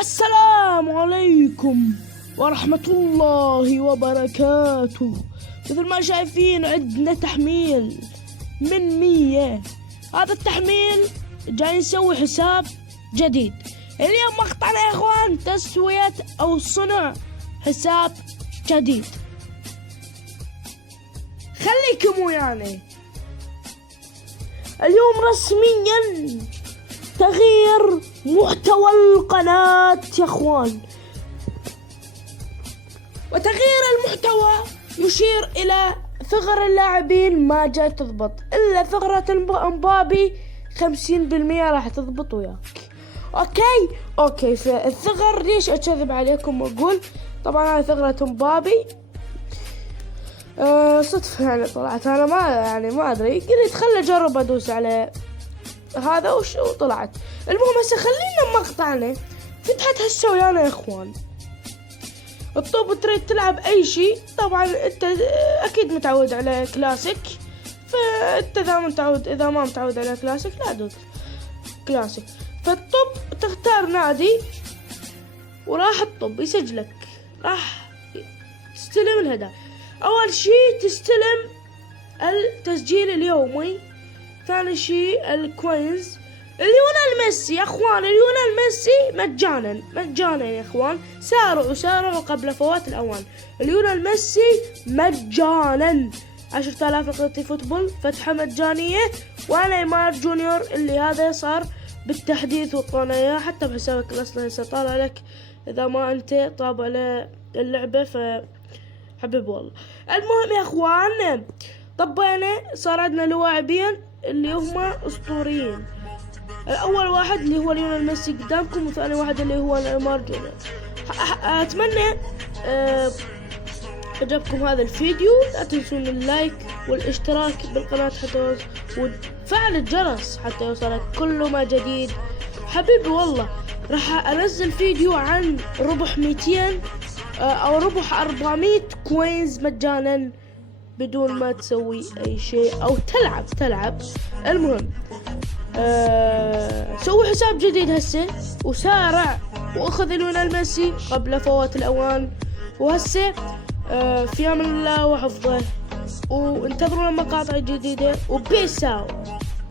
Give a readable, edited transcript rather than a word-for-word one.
السلام عليكم ورحمة الله وبركاته. مثل ما شايفين عندنا تحميل من 100. هذا التحميل جاي نسوي حساب جديد. اليوم مقطعنا يا اخوان تسوية او صنع حساب جديد. خليكم ويانا. اليوم رسميا تغيير محتوى القناة يا اخوان، وتغيير المحتوى يشير الى ثغر اللاعبين ما جاي تضبط الا ثغرة امبابي 50% راح تضبط وياك. اوكي فالثغر ليش اكذب عليكم واقول طبعا هاي ثغرة امبابي صدفة يعني طلعت. انا ما ادري، قلت خل اجرب ادوس على هذا وطلعت. المهم هسه خلينا مقطعنا. فتحت هسه ويانا يا اخوان الطوب تريد تلعب اي شيء. طبعا انت اكيد متعود على كلاسيك، فانت اذا ما متعود على كلاسيك لا دوس كلاسيك. فالطب تختار نادي وراح الطب يسجلك، راح تستلم الهدايا. اول شيء تستلم التسجيل اليومي، ثاني شيء الكوينز. ليونيل ميسي يا اخوان، ليونيل ميسي مجانا يا اخوان. سارعوا قبل فوات الاوان. ليونيل ميسي مجانا 10,000 نقطة فوتبول فتحة مجانية. ونيمار جونيور اللي هذا صار بالتحديث وطونا اياه حتى بحسابك الاصلي هسه طالع لك اذا ما انت طابع للعبة فحبيب والله. المهم يا اخوان طبينا صار عندنا لاعبين اللي هم اسطوريين. اول واحد اللي هو ليونيل ميسي قدامكم، وثاني واحد اللي هو نيمار جونيور. اتمنى عجبكم هذا الفيديو. لا تنسون اللايك والاشتراك بالقناة حتى وفعل الجرس حتى يوصلك كل ما جديد. حبيبي والله راح انزل فيديو عن ربح 200 او ربح 400 كوينز مجانا بدون ما تسوي اي شيء او تلعب. المهم سوي حساب جديد هسه وسارع واخذ ليونيل ميسي قبل فوات الاوان. وهسه في امان الله وحفظه، وانتظروا مقاطع جديدة وبيس اوت.